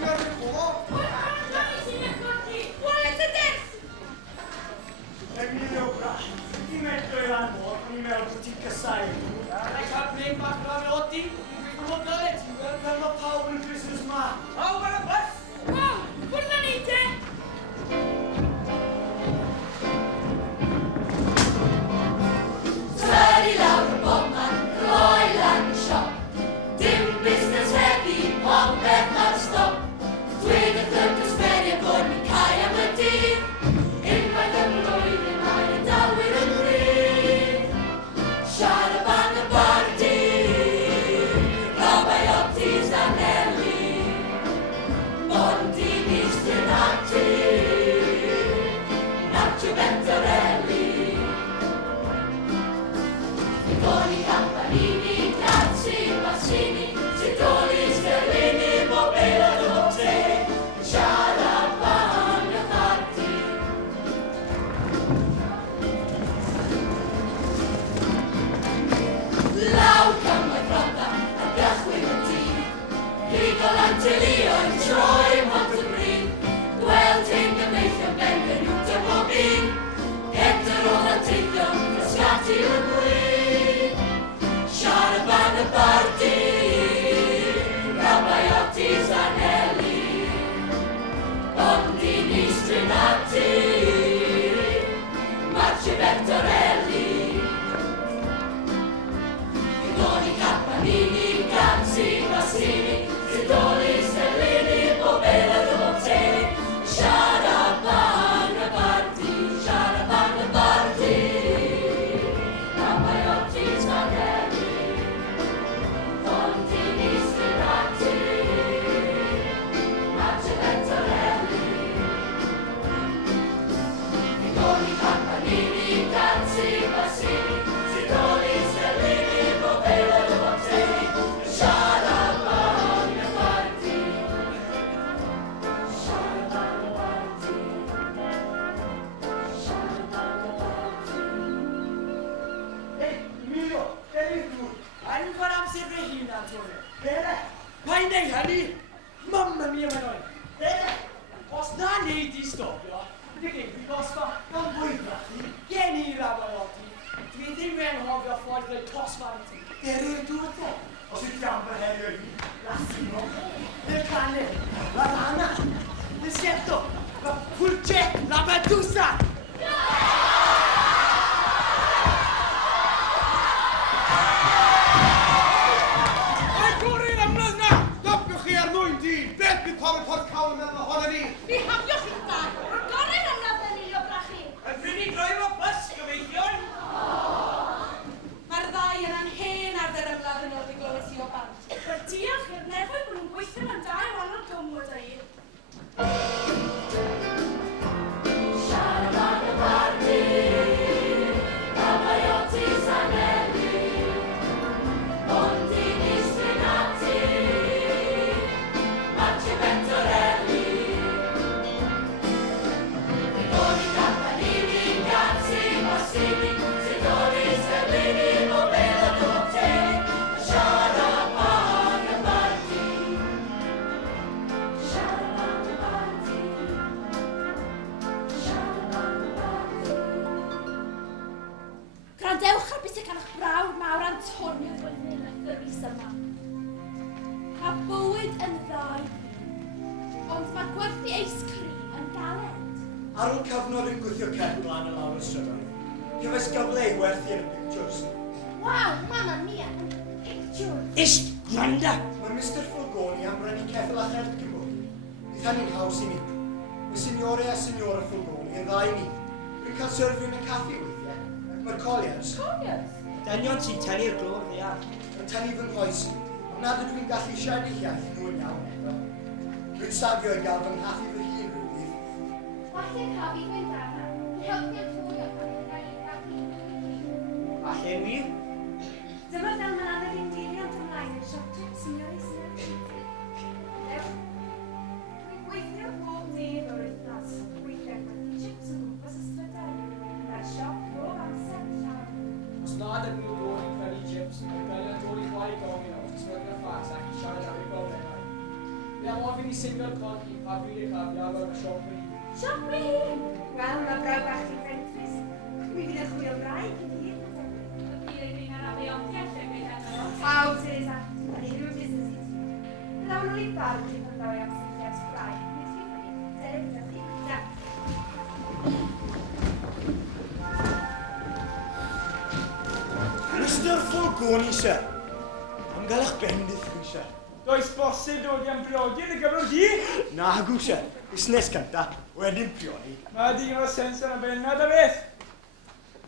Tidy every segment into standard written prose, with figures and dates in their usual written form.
signor Nicola? Buongiorno, signor Conti! Vuole sedersi? Emilio Brasch, ti metto in lampo, mi metto ti casai. Ik heb niet maar klaar met die. Ik moet dat het. Ik ben nog pauw in Christus maar. Oh, wat een bus! Oh, buona notte! Study Laura Bobman, Royland Shop. Dim business heavy, pop that not stop. Tweede clunkers ben je voor mijn kai en mijn dier. In mijn gemloeid in mijn dal weer een brief. Shara van de party. Rabbi Optis dan Nelly. Bondi mister natti. Nacho Venturelli. Con i campanini, cazzi, bassini, settori, sterlini, popela d'otte, sciarapagna fatti. Lauca mai pronta, abbiamo quei motivi, Rico l'Angelio, in Troy, Montegreen, Dwelting e Mayfield, benvenuto a Bobin, Ettero l'antico, Frascati e qui. Shara by the party, Rabbi Optis Anelli, Bondini Strinati, Marci Venturelli, Figoni Campanini, Cazzi, Bassini, Zidoli, Stellini, Povera Robozzini, Shara by the party, Shara by the party, Rabbi Optis Anelli. Vai nei hali, mamma mia ma noi. Bene, os na nei di stoppio. Perché vi costa non vuoi brati. Vieni Rabalotti. Ti ti ven har fuori del tossvanti. Det är du det. Och så jampa här i la sino. Det kan det. La lana. Det siento. La pulce, la medusa. Kommer på kauen med hånda ni. Vi har ju hittat! Gorren om natten i Jobrachi! En fri driver bus, ska vi göra? Mae'r ddau yn anhen ar ddyn ymladd yn oed i glywed i o bant. Mae'r diolch i'r nefoedd bod nhw'n gweithio yn dau wahanol gymwyd â i. Shara by the party, Rabbi Optis Anelli, Bondini Strinati, Marci Venturelli, Figoni Campanini, Cazzi, Bassini, Zidoli, Sterlini, Povera d'Otte, Sciarapagna party, Sciarapagna party, Sciarapagna party. Grandewch ar beth sy'n cael eich brawd mawr Antonio flwyddyn y mis yma. Mae bywyd yn ddau, ond mae gwerthu eiscrim yn galed. Ar ôl cyfnod yn gweithio cefn blaen y lawr y strydoedd, cyfes gyfle i werthu yn y pictures. Waw, mamma mia, pictures! Isht, gwranda! Mae Mr. Fulgoni am brynu ceffyl a cherd Cymru. Bydd hynny'n haws i mi. Mae Signore a Signora Fulgoni yn ddau ni. Rwy'n cael syrfio yn y caffi weithiau, ac mae'r Colliers. Colliers? Dynion sy'n tynnu'r glor ddeall. Yn tynnu fy nghoesi, ond nad ydw i'n gallu siarad eu iaith nhw'n iawn eto. Rwy'n safio i gael fy nghaffi fy hun rhywbeth. Falle cafu dwi'n dana, i helpu Antonio pan yn cael ei gaffi. Falle'n wir? Dyma fel mae'n anodd i'n dilyn ymlaen yn sioptio, Signor Eisner. Dwi'n gweithio bob dydd o'r wythnos. Weithiau'n gwerthu chips o gwmpas ysbrydau. Mae'r siop bob amser yn llawn. Os nad ydyn nhw'n dod i prynu chips, mae'n gael yn dod i chwaer gofyn o, os mae'n y ffas ac i siarad am ei bobl. Iawn, gofyn i Senior Conti pa bryd eich afiaf o'r siop yn un. Siop fi hun. Wel, mae braw bach chi'n ffentrus. Mi fydd eich chwilio braig yn hyn. Y bydd fi'n arafion lle bydd heno. Aw, Teresa, a ni ddim yn busnes i ti. Bydd awn nhw i barn chi pan ddawi am sy'n ffens braig. Nid chi'n fawr, telef ydych chi gyda. Mr. Fulgoni, sir. Am gael eich bendith chi, sir. Does bosib dod i am briodi yn y gyfer di? Na, hagw, sir. Busnes cynta, wedyn priodi. Mae digon o sens yn y bennad a beth.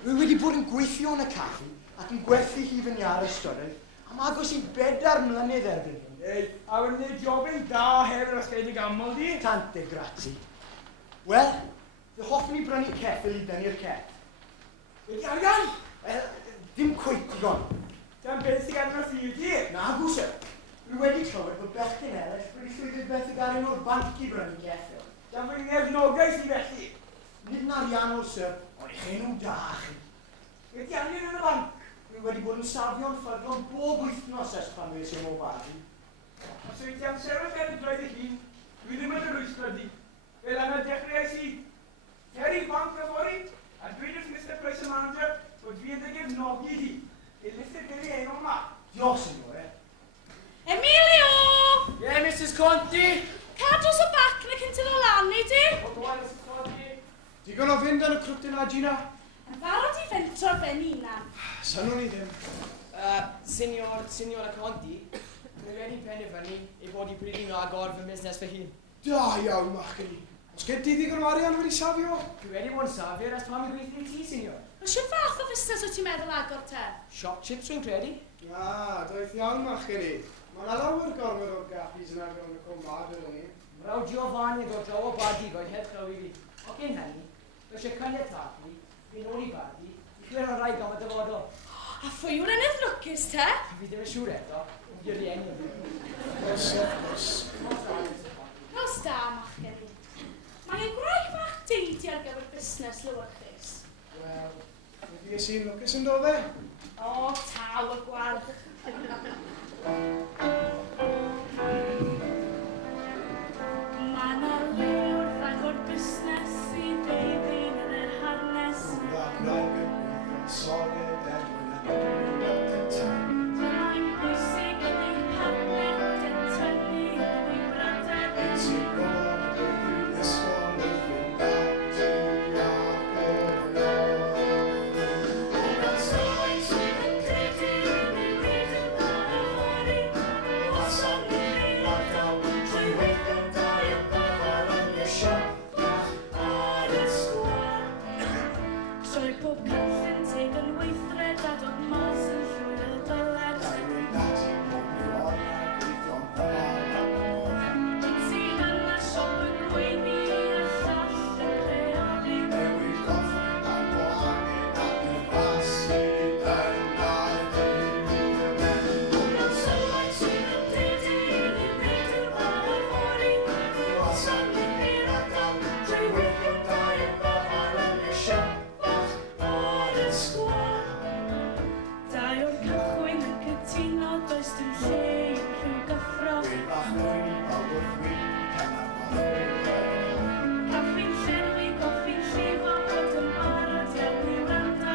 Rwy wedi bod yn gweithio yn y caffi ac yn gwerthu hi fy niar ystyrydd am agos i 4 mlynedd erbyn hyn. Ei, a wedyn ni jobyn da hefyd os gael ei gamol di. Tante grazi. Wel, dde hoffwn i brynu ceffil i dynnu'r cett. Wedi arian? Wel, dim cwyt digon. Dan beth sy'n gan y ffyr di? Na, hagw, sir. Rwy wedi clywed bod bechgyn eraill wedi llwyddo beth y gael un o'r banc i brynu ceffil. Dan fy nghefnogaeth i felly. Nid yn ariannol, sir, ond eich enw da chi. Wedi arian yn y banc. Rwy wedi bod yn safio'n ffyddlon bob wythnos ers pan fes i'n o badi. Os wedi amser o fel y droed eich hun, dwi ddim yn yr wystrodi. Fel yna dechreuais i Terry Bank y fori, a dwi'n wrth Mr Price y manager bod fi yn dy gefnogi di. I lythyr gyda enw yma. Diolch, signore. Emilio! Ie, Mrs Conti. Cadw's o bac yn y cyntaf o lan, neu di? O dwi'n Mrs Conti. Digon o fynd ar y crwtyn a Gina. Yn barod i fentro ben unan. Synwn ni ddim. Signor Conti, dwi wedi penderfynu ei bod i bryd i'n agor fy busnes fy hun. Da iawn, machgen i. Os gen ti ddigon o arian wedi safio? Dwi wedi bod yn safio ers pan mi gweithio i ti, signor. O sy'n fath o fusnes o ti'n meddwl agor te? Shop chips rwy'n credu. Na, doedd iawn, machgen i. Mae yna lawer gormod o gaffis yna fewn y cwmad yn ni. Raw Giovanni ddod draw o badi roedd heb draw i fi. O cyn hynny, fe eisiau caniatadu, fi'n ôl i badi, i chwer o rai gam y dyfodol. A phwy yw'r enydd lwcus te? Fi ddim yn siŵr eto, ond i'r enw fi. Nos da, machgen i. Mae ein gwraig bach deidi ar gyfer busnes lywychus. Wel, wedi es i'n lwcus yn dod e? O, taw y gwarch. Mae na lwr agor busnes i ddeuddyn yn yr hanes. Da braig yn gweithio'n solid erbyn yn ymwneud at y tan. Mae'n bwysig yn ei partner yn tynnu yn ei bryder. It's a god, if this one has been back to the Trwy pob cynllun teig yn weithred a dod mas yn llwyr y dyled. Un sydd yn y siop yn gweini a llall yn creadu. Dau o'r cychwyn yn cytuno does dim lle i'r rhyw gyffro. Caffi'n llerfi, goffi'n llifo, bod yn barod iawn i wrando.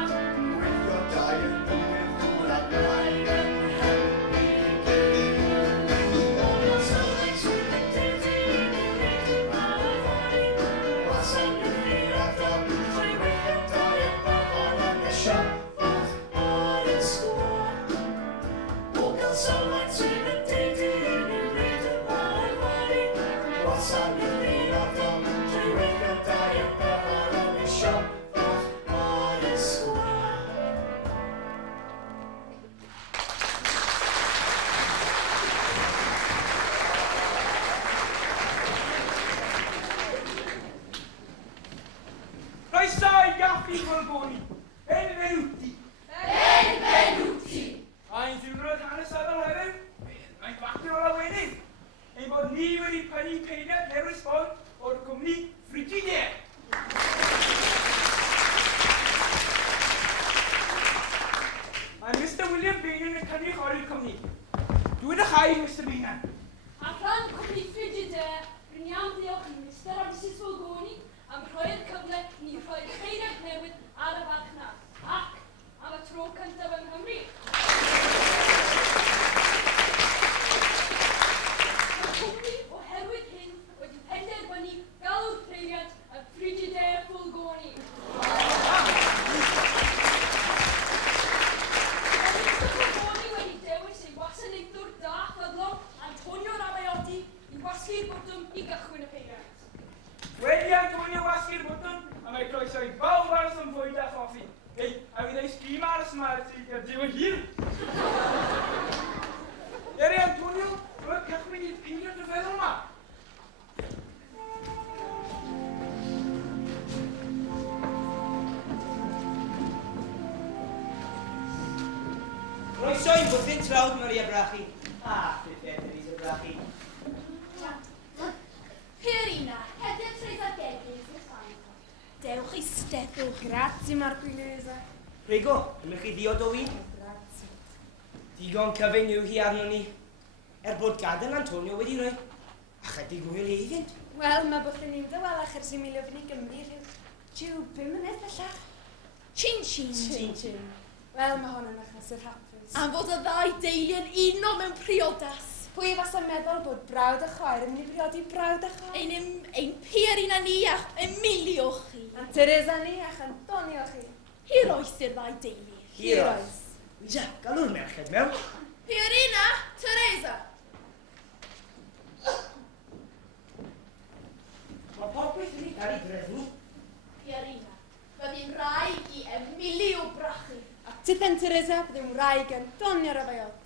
Croeso i gaffi Fulgoni. Benvenuti. Mae'n diwrnod hanesyddol hefyd. Mae'n factor o'r awynydd. Ein bod ni wedi prynu peiriant Lewis Bond o'r cwmni Frigidaire. Mae Mr William Beenan yn cynnig o'r cwmni. Dwi'n eich ai, Mr Beenan. A rhan cwmni Frigidaire Rwy'n iawn diolch i Mr. a Mrs. Fulgoni am rhoi'r cyfle i rhoi'r cheiriad newydd ar y farchnad, ac am y tro cyntaf yng Nghymru. Mae cwmni oherwydd hyn wedi penderfynu galw'r cheiriad yn Frigidaire Fulgoni. Wasgu'r bwtwm i gychwyn y peiriant. Wedi Antonio wasgu'r bwtwm, a mae croeso i bawb aros yn fwyd a choffi. Hei, a fydd ei sgrim aros yma sydd gyda diw y hir. Eri Antonio, roedd cychwyn i'r peiriant y feddwl yma. Croeso i'n bwthyn trawd Maria Brachi. Beth Teresa Brachi. Pierina, Hedydd Teresa Gegis i'r ffaith. Dewch i steddwch. Grazie, Marquilesa. Rego, ymwch chi ddiod o wyn? Grazie. Digon cyfyn yw hi arno ni. Bod gadael Antonio wedi rhoi. A chydig hwyl ei fynd. Wel, mae bod yn un dywelach ers i mi lyfnu Gymru rhyw 5 mlynedd bellach. Chin chin. Chin chin. Wel, mae hwn yn achlysur hapus. Am fod y ddau deulu yn uno mewn priodas. Pwy fasa meddwl bod brawd a choer yn mynd i briodi brawd a choer? Ein Pierina ni a Emilio chi. A Teresa ni a'ch Antonio chi. Hir oes i'r ddau deulu. Hir oes. Wisa, galw'r merched mewn. Pierina, Teresa. Mae popeth wedi cael ei drefnu. Pierina, byddai'n rhaid i Emilio brachu. A tyden Teresa, byddai'n wraig Antonio Rafaiotti.